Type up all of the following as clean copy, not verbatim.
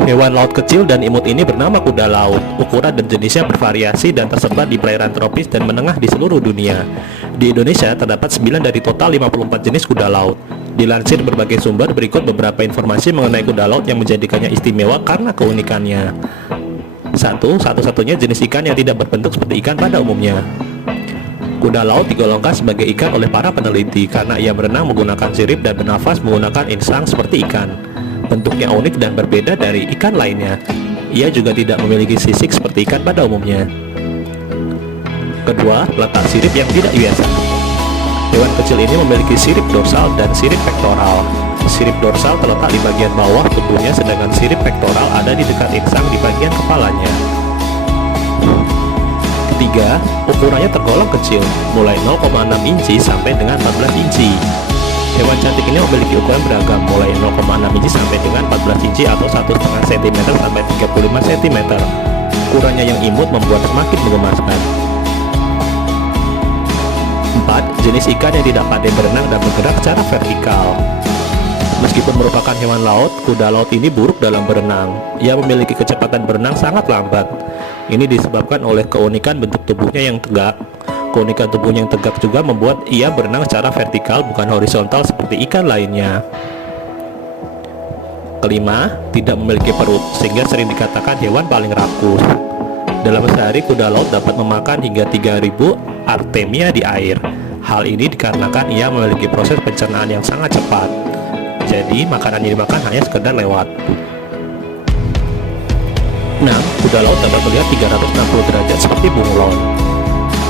Hewan laut kecil dan imut ini bernama kuda laut. Ukuran dan jenisnya bervariasi dan tersebar di perairan tropis dan menengah di seluruh dunia. Di Indonesia terdapat 9 dari total 54 jenis kuda laut. Dilansir berbagai sumber, berikut beberapa informasi mengenai kuda laut yang menjadikannya istimewa karena keunikannya. 1. Satu-satunya jenis ikan yang tidak berbentuk seperti ikan pada umumnya. Kuda laut digolongkan sebagai ikan oleh para peneliti karena ia berenang menggunakan sirip dan bernafas menggunakan insang seperti ikan. Bentuknya unik dan berbeda dari ikan lainnya. Ia juga tidak memiliki sisik seperti ikan pada umumnya. Kedua, letak sirip yang tidak biasa. Hewan kecil ini memiliki sirip dorsal dan sirip pektoral. Sirip dorsal terletak di bagian bawah tubuhnya, sedangkan sirip pektoral ada di dekat insang di bagian kepalanya. Ketiga, ukurannya tergolong kecil, mulai 0,6 inci sampai dengan 14 inci. Hewan cantik ini memiliki ukuran beragam, mulai 0,6 inci sampai dengan 14 inci atau 1,5 cm sampai 35 cm. Ukurannya yang imut membuat semakin menggemaskan. 4. Jenis ikan yang tidak pandai berenang dan bergerak secara vertikal. Meskipun merupakan hewan laut, kuda laut ini buruk dalam berenang. Ia memiliki kecepatan berenang sangat lambat. Ini disebabkan oleh keunikan bentuk tubuhnya yang tegak. Keunikan tubuhnya yang tegak juga membuat ia berenang secara vertikal, bukan horizontal seperti ikan lainnya. Kelima, tidak memiliki perut, sehingga sering dikatakan hewan paling rakus. Dalam sehari, kuda laut dapat memakan hingga 3000 artemia di air. Hal ini dikarenakan ia memiliki proses pencernaan yang sangat cepat. Jadi, makanan yang dimakan hanya sekedar lewat. 6. Kuda laut dapat melihat 360 derajat seperti bunglon.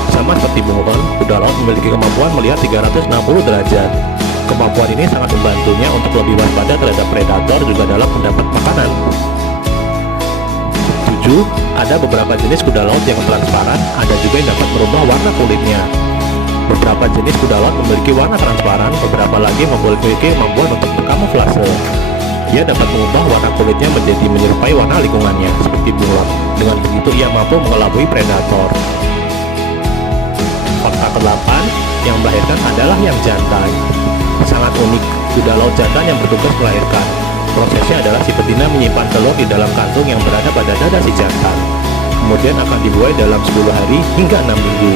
Sama seperti bunglon, kuda laut memiliki kemampuan melihat 360 derajat. Kemampuan ini sangat membantunya untuk lebih waspada terhadap predator juga dalam mendapat makanan. 7. Ada beberapa jenis kuda laut yang transparan, ada juga yang dapat merubah warna kulitnya. Beberapa jenis kuda laut memiliki warna transparan, beberapa lagi memiliki kemampuan untuk berkamuflase. Ia dapat mengubah warna kulitnya menjadi menyerupai warna lingkungannya, seperti bunglon. Dengan begitu ia mampu mengelabui predator. Fakta ke-8, yang melahirkan adalah yang jantan. Sangat unik, kuda laut jantan yang bertugas melahirkan. Prosesnya adalah si betina menyimpan telur di dalam kantung yang berada pada dada si jantan. Kemudian akan dibuai dalam 10 hari hingga 6 minggu.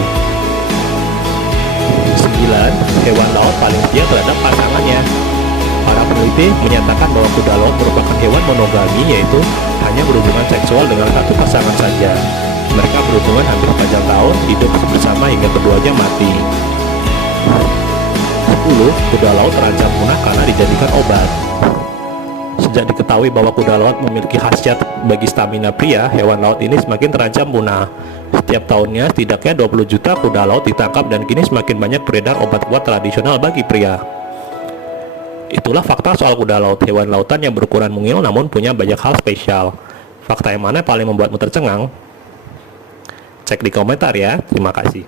9. Hewan laut paling setia terhadap pasangannya. Para peneliti menyatakan bahwa kuda laut merupakan hewan monogami, yaitu hanya berhubungan seksual dengan satu pasangan saja. Mereka berhubungan hampir sepanjang tahun, hidup bersama hingga keduanya mati. 10. Kuda laut terancam punah karena dijadikan obat. Sejak diketahui bahwa kuda laut memiliki khasiat bagi stamina pria, hewan laut ini semakin terancam punah. Setiap tahunnya, setidaknya 20 juta kuda laut ditangkap dan kini semakin banyak beredar obat kuat tradisional bagi pria. Itulah fakta soal kuda laut, hewan lautan yang berukuran mungil namun punya banyak hal spesial. Fakta yang mana paling membuatmu tercengang? Cek di komentar ya. Terima kasih.